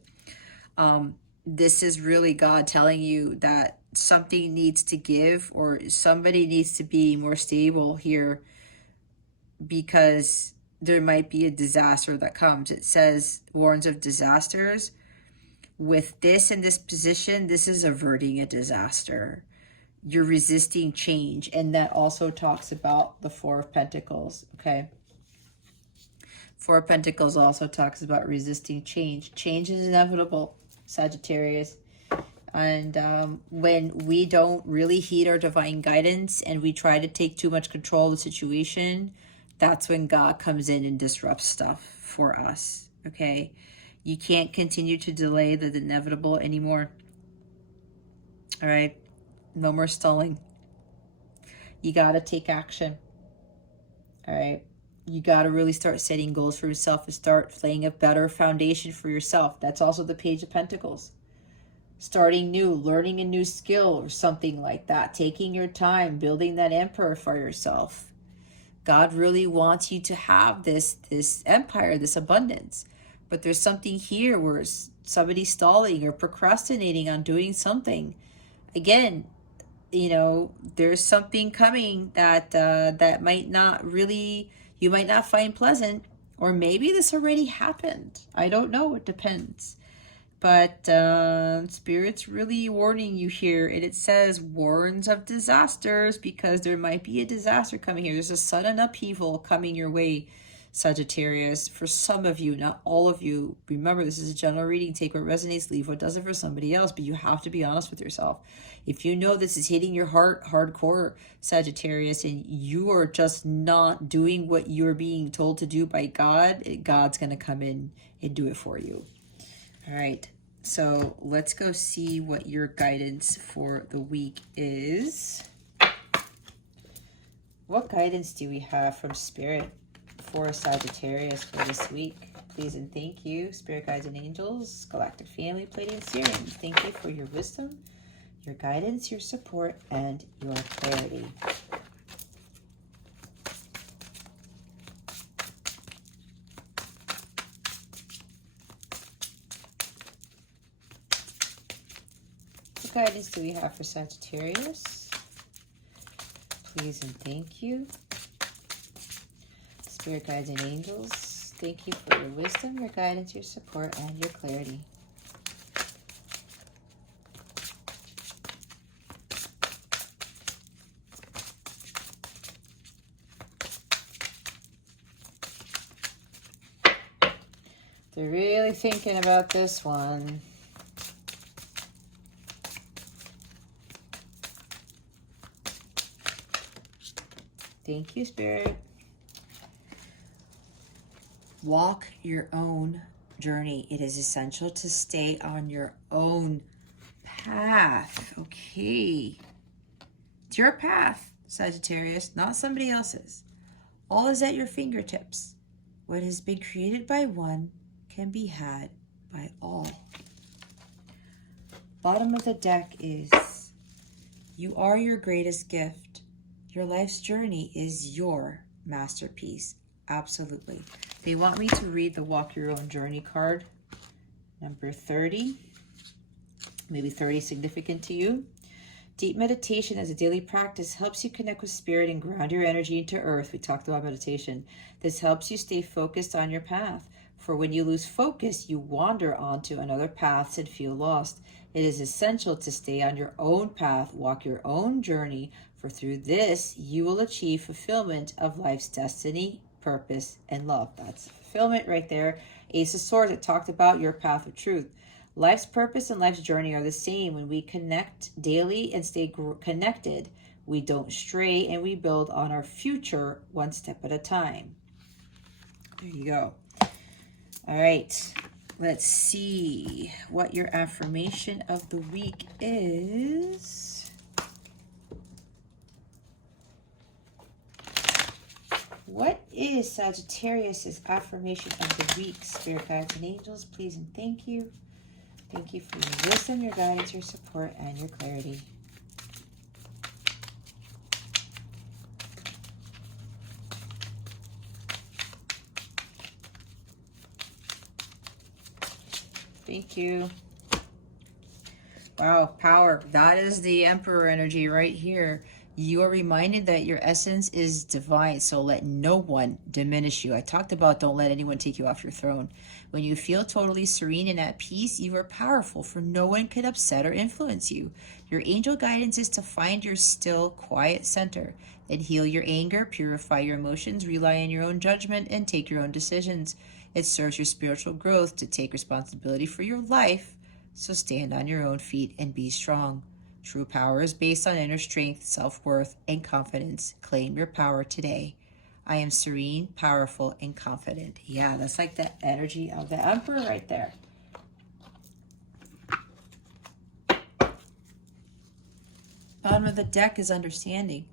This is really God telling you that something needs to give, or somebody needs to be more stable here, because there might be a disaster that comes. It says, warns of disasters. With this in this position, this is averting a disaster. You're resisting change. And that also talks about the Four of Pentacles, okay? Four of Pentacles also talks about resisting change. Change is inevitable, Sagittarius. And when we don't really heed our divine guidance and we try to take too much control of the situation, that's when God comes in and disrupts stuff for us, okay? You can't continue to delay the inevitable anymore, all right? No more stalling. You got to take action, all right? You got to really start setting goals for yourself and start laying a better foundation for yourself. That's also the Page of Pentacles. Starting new, learning a new skill or something like that. Taking your time, building that empire for yourself. God really wants you to have this empire, this abundance. But there's something here where somebody's stalling or procrastinating on doing something. Again, you know, there's something coming that that might not really, you might not find pleasant, or maybe this already happened. I don't know, it depends. But Spirit's really warning you here, and it says warns of disasters, because there might be a disaster coming here. There's a sudden upheaval coming your way, Sagittarius. For some of you, not all of you. Remember, this is a general reading. Take what resonates, leave what doesn't for somebody else, but you have to be honest with yourself. If you know this is hitting your heart hardcore, Sagittarius, and you are just not doing what you're being told to do by God, God's going to come in and do it for you. All right, so let's go see what your guidance for the week is. What guidance do we have from Spirit for Sagittarius for this week? Please and thank you, Spirit guides and angels, galactic family, Pleiadian Sirians. Thank you for your wisdom, your guidance, your support, and your clarity. What guidance do we have for Sagittarius? Please and thank you. Spirit guides and angels, thank you for your wisdom, your guidance, your support, and your clarity. They're really thinking about this one. Thank you, Spirit. Walk your own journey. It is essential to stay on your own path. Okay. It's your path, Sagittarius, not somebody else's. All is at your fingertips. What has been created by one can be had by all. Bottom of the deck is, you are your greatest gift. Your life's journey is your masterpiece. Absolutely. They want me to read the Walk Your Own Journey card, number 30. Maybe 30 significant to you. Deep meditation as a daily practice helps you connect with spirit and ground your energy into earth. We talked about meditation. This helps you stay focused on your path. For when you lose focus, you wander onto another path and feel lost. It is essential to stay on your own path, walk your own journey, for through this, you will achieve fulfillment of life's destiny, purpose, and love. That's fulfillment right there. Ace of Swords, it talked about your path of truth. Life's purpose and life's journey are the same when we connect daily and stay connected. We don't stray, and we build on our future one step at a time. There you go. All right. Let's see what your affirmation of the week is. What is Sagittarius's affirmation of the week? Spirit guides and angels, please and thank you. Thank you for your wisdom, your guidance, your support, and your clarity. Thank you. Wow, power. That is the Emperor energy right here. You are reminded that your essence is divine, so let no one diminish you. I talked about don't let anyone take you off your throne. When you feel totally serene and at peace, you are powerful, for no one could upset or influence you. Your angel guidance is to find your still, quiet center. Then heal your anger, purify your emotions, rely on your own judgment, and take your own decisions. It serves your spiritual growth to take responsibility for your life, so stand on your own feet and be strong. True power is based on inner strength, self-worth, and confidence. Claim your power today. I am serene, powerful, and confident. Yeah, that's like the energy of the Emperor right there. Bottom of the deck is understanding.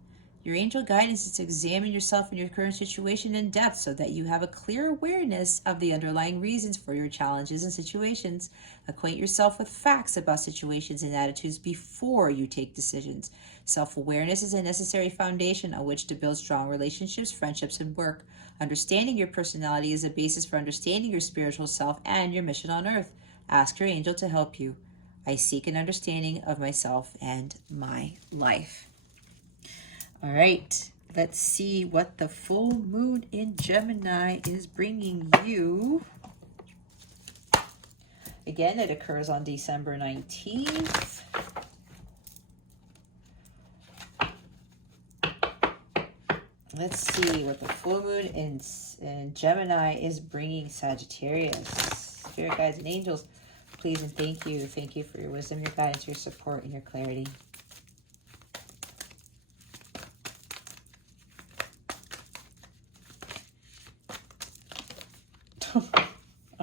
Your angel guidance is to examine yourself and your current situation in depth so that you have a clear awareness of the underlying reasons for your challenges and situations. Acquaint yourself with facts about situations and attitudes before you take decisions. Self-awareness is a necessary foundation on which to build strong relationships, friendships, and work. Understanding your personality is a basis for understanding your spiritual self and your mission on earth. Ask your angel to help you. I seek an understanding of myself and my life. All right, let's see what the full moon in Gemini is bringing you. Again, it occurs on December 19th. Let's see what the full moon in Gemini is bringing Sagittarius. Spirit guides and angels, please and thank you. Thank you for your wisdom, your guidance, your support, and your clarity.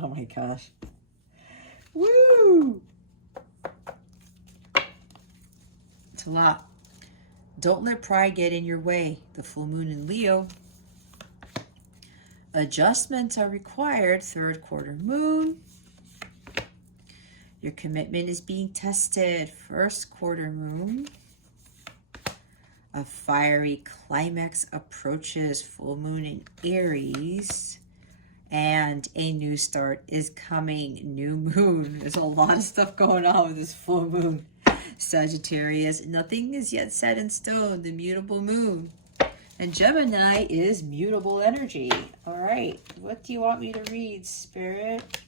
Oh my gosh. Woo! It's a lot. Don't let pride get in your way. The full moon in Leo. Adjustments are required. Third quarter moon. Your commitment is being tested. First quarter moon. A fiery climax approaches. Full moon in Aries. And a new start is coming. New moon. There's a lot of stuff going on with this full moon. Sagittarius. Nothing is yet set in stone. The mutable moon. And Gemini is mutable energy. All right. What do you want me to read, Spirit?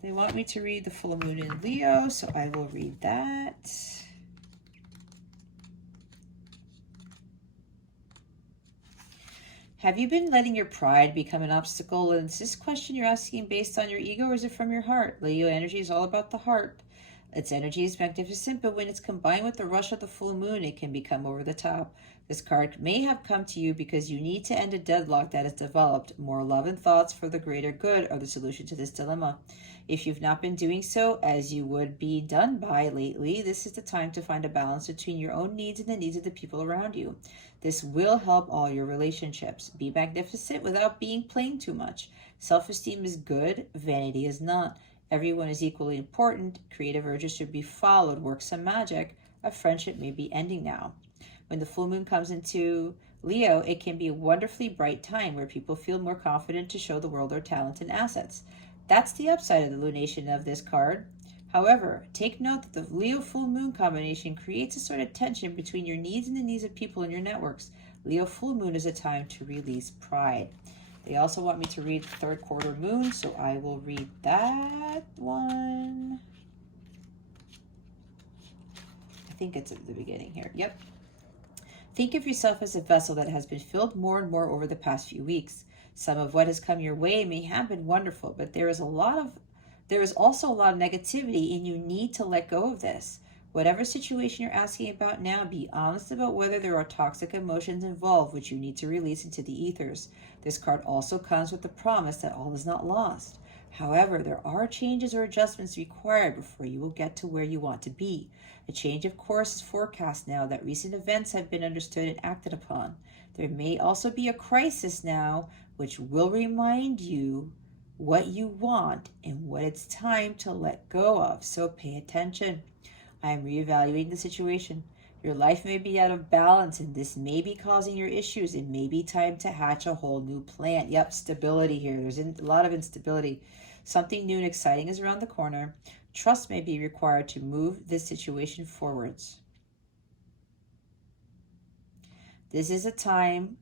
They want me to read the full moon in Leo, so I will read that. Have you been letting your pride become an obstacle? And is this question you're asking based on your ego, or is it from your heart? Leo energy is all about the heart. Its energy is magnificent, but when it's combined with the rush of the full moon, it can become over the top. This card may have come to you because you need to end a deadlock that has developed. More love and thoughts for the greater good are the solution to this dilemma. If you've not been doing so as you would be done by lately, this is the time to find a balance between your own needs and the needs of the people around you. This will help all your relationships. Be magnificent without being plain too much. Self-esteem is good, vanity is not. Everyone is equally important. Creative urges should be followed. Work some magic. A friendship may be ending now. When the full moon comes into Leo, it can be a wonderfully bright time where people feel more confident to show the world their talent and assets. That's the upside of the lunation of this card. However, take note that the Leo full moon combination creates a sort of tension between your needs and the needs of people in your networks. Leo full moon is a time to release pride. They also want me to read the third quarter moon, so I will read that one. I think it's at the beginning here. Yep. Think of yourself as a vessel that has been filled more and more over the past few weeks. Some of what has come your way may have been wonderful, but there is also a lot of negativity, and you need to let go of this. Whatever situation you're asking about now, be honest about whether there are toxic emotions involved which you need to release into the ethers. This card also comes with the promise that all is not lost. However, there are changes or adjustments required before you will get to where you want to be. A change of course is forecast now that recent events have been understood and acted upon. There may also be a crisis now which will remind you what you want and what it's time to let go of. So pay attention. I am reevaluating the situation. Your life may be out of balance and this may be causing your issues. It may be time to hatch a whole new plan. Yep, stability here. There's a lot of instability. Something new and exciting is around the corner. Trust may be required to move this situation forwards. This is a time,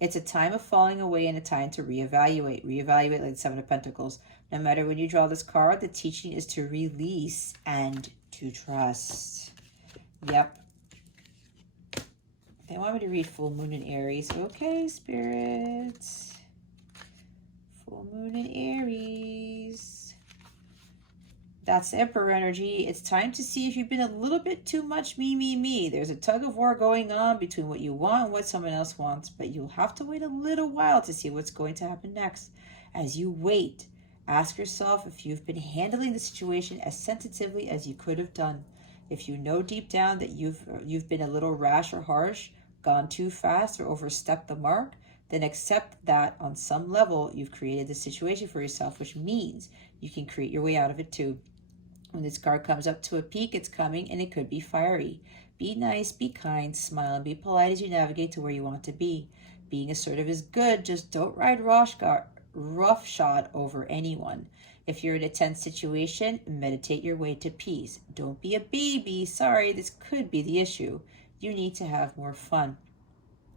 it's a time of falling away and a time to reevaluate. Reevaluate like the Seven of Pentacles. No matter when you draw this card, the teaching is to release and to trust. Yep. They want me to read Full Moon in Aries. Okay, spirits. Full Moon in Aries. That's Emperor energy. It's time to see if you've been a little bit too much me. There's a tug of war going on between what you want and what someone else wants, but you'll have to wait a little while to see what's going to happen next. As you wait, ask yourself if you've been handling the situation as sensitively as you could have done. If you know deep down that you've been a little rash or harsh, gone too fast or overstepped the mark, then accept that on some level you've created the situation for yourself, which means you can create your way out of it too. When this card comes up to a peak, it's coming and it could be fiery. Be nice, be kind, smile, and be polite as you navigate to where you want to be. Being assertive is good, just don't ride roughshod over anyone. If you're in a tense situation, meditate your way to peace. Don't be a baby. Sorry, this could be the issue. You need to have more fun.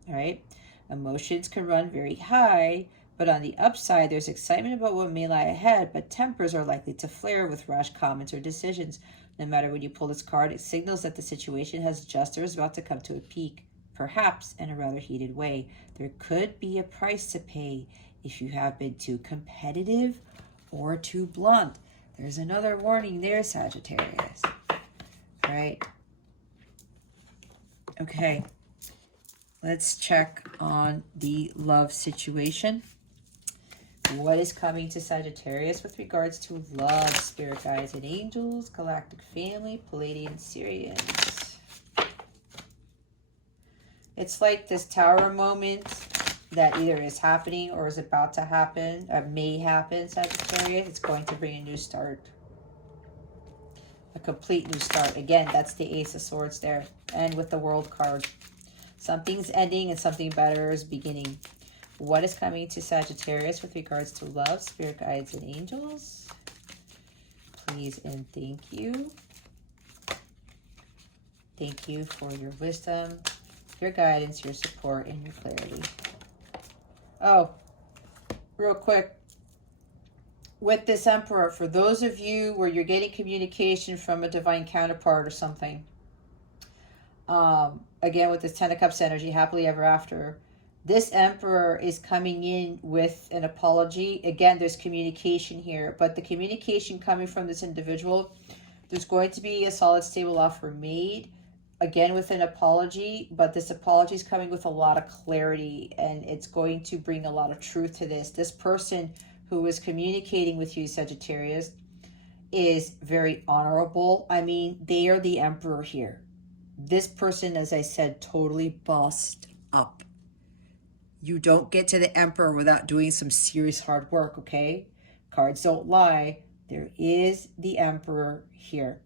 All right? Emotions can run very high, but on the upside, there's excitement about what may lie ahead, but tempers are likely to flare with rash comments or decisions. No matter when you pull this card, it signals that the situation has just or is about to come to a peak, perhaps in a rather heated way. There could be a price to pay if you have been too competitive or too blunt. There's another warning there, Sagittarius. All right. Okay. Let's check on the love situation. What is coming to Sagittarius with regards to love, spirit guides and angels, galactic family, Palladian Sirians? It's like this tower moment that either is happening or is about to happen, or may happen, Sagittarius. It's going to bring a new start. A complete new start. Again, that's the Ace of Swords there. And with the World card. Something's ending and something better is beginning. What is coming to Sagittarius with regards to love, spirit guides, and angels? Please and thank you. Thank you for your wisdom, your guidance, your support, and your clarity. Oh, real quick. With this Emperor, for those of you where you're getting communication from a divine counterpart or something, again, with this Ten of Cups energy, happily ever after, this Emperor is coming in with an apology. Again, there's communication here, but the communication coming from this individual, there's going to be a solid, stable offer made, again, with an apology, but this apology is coming with a lot of clarity, and it's going to bring a lot of truth to this. This person who is communicating with you, Sagittarius, is very honorable. I mean, they are the Emperor here. This person, as I said, totally bossed up. You don't get to the Emperor without doing some serious hard work, okay? Cards don't lie. There is the Emperor here.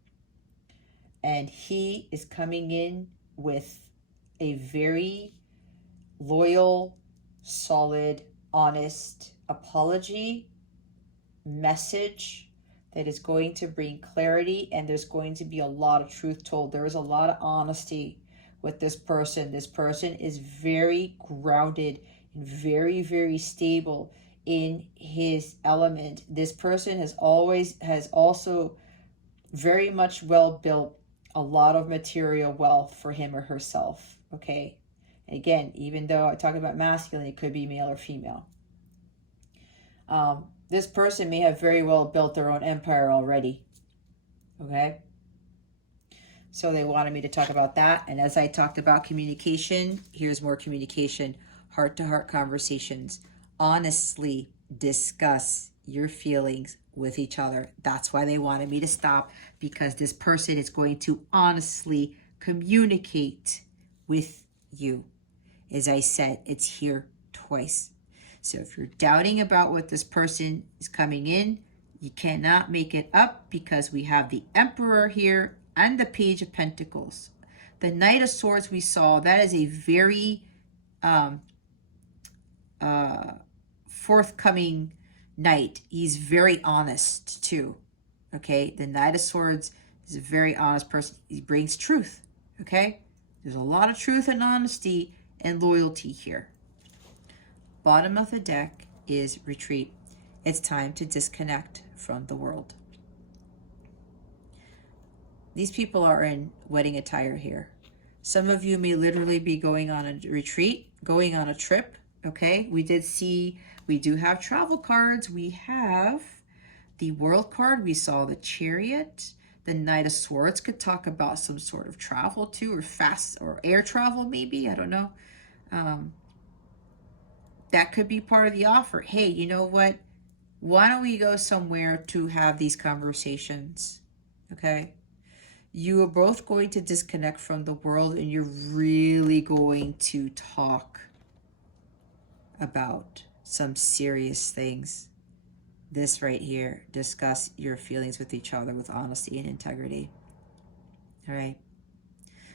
And he is coming in with a very loyal, solid, honest apology message that is going to bring clarity, and there's going to be a lot of truth told. There is a lot of honesty with this person. This person is very grounded and very, very stable in his element. This person has also very much well built a lot of material wealth for him or herself, okay? And again, even though I talk about masculine, it could be male or female. This person may have very well built their own empire already, okay? So they wanted me to talk about that. And as I talked about communication, here's more communication. Heart-to-heart conversations. Honestly discuss your feelings with each other. That's why they wanted me to stop, because this person is going to honestly communicate with you. As I said, it's here twice. So if you're doubting about what this person is coming in, you cannot make it up, because we have the Emperor here and the Page of Pentacles. The Knight of Swords we saw, that is a very forthcoming knight. He's very honest too. Okay, the Knight of Swords is a very honest person. He brings truth. Okay, there's a lot of truth and honesty and loyalty here. Bottom of the deck is retreat. It's time to disconnect from the world. These people are in wedding attire here. Some of you may literally be going on a retreat, going on a trip. Okay, we do have travel cards. We have the World card. We saw the Chariot. The Knight of Swords could talk about some sort of travel too, or fast or air travel maybe. I don't know. That could be part of the offer. Hey, you know what? Why don't we go somewhere to have these conversations? Okay. You are both going to disconnect from the world, and you're really going to talk about some serious things. This right here, discuss your feelings with each other with honesty and integrity. All right.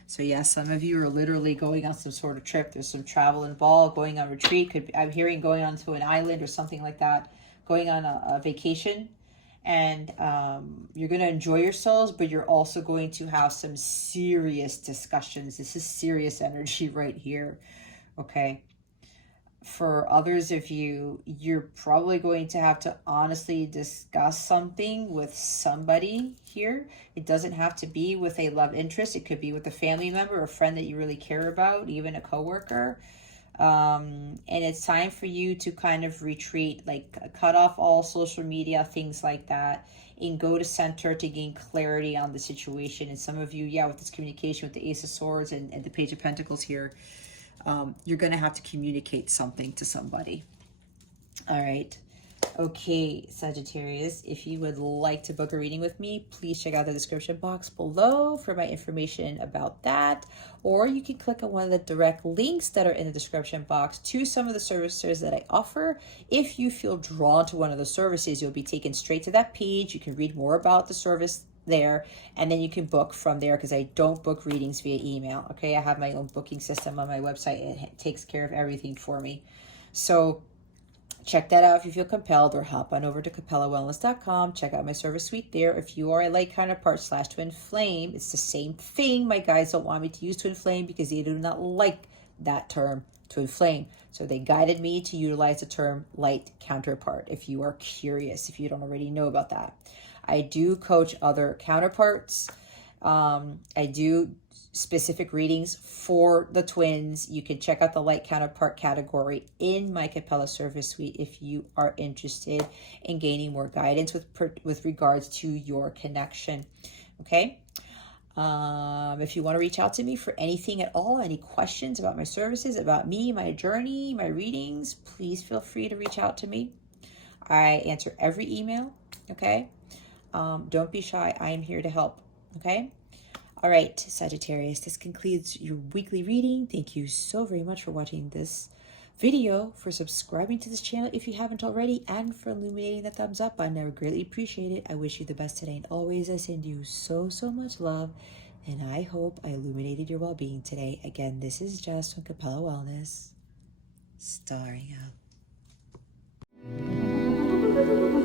So yes, some of you are literally going on some sort of trip. There's some travel involved, going on retreat. I'm hearing going on to an island or something like that, going on a vacation. And you're going to enjoy yourselves, but you're also going to have some serious discussions. This is serious energy right here. Okay. For others of you, you're probably going to have to honestly discuss something with somebody here. It doesn't have to be with a love interest. It could be with a family member, a friend that you really care about, even a coworker. And it's time for you to kind of retreat, like cut off all social media, things like that, and go to center to gain clarity on the situation. And some of you, yeah, with this communication with the Ace of Swords and the Page of Pentacles here, you're going to have to communicate something to somebody. All right. Okay, Sagittarius, if you would like to book a reading with me, please check out the description box below for my information about that. Or you can click on one of the direct links that are in the description box to some of the services that I offer. If you feel drawn to one of the services, you'll be taken straight to that page. You can read more about the service there, and then you can book from there, because I don't book readings via email. Okay, I have my own booking system on my website. It takes care of everything for me. So check that out if you feel compelled, or hop on over to CapellaWellness.com. Check out my service suite there. If you are a light counterpart / twin flame, it's the same thing. My guides don't want me to use twin flame because they do not like that term, twin flame. So they guided me to utilize the term light counterpart. If you are curious, if you don't already know about that. I do coach other counterparts. I do specific readings for the twins. You can check out the light counterpart category in my Capella service suite if you are interested in gaining more guidance with regards to your connection. Okay. If you want to reach out to me for anything at all, any questions about my services, about me, my journey, my readings, please feel free to reach out to me. I answer every email. Okay. Don't be shy. I am here to help. Okay. All right, Sagittarius, this concludes your weekly reading. Thank you so very much for watching this video, for subscribing to this channel if you haven't already, and for illuminating the thumbs up button. I would greatly appreciate it. I wish you the best today, and always I send you so much love, and I hope I illuminated your well-being today. Again, this is Jess from Capella Wellness, starring out.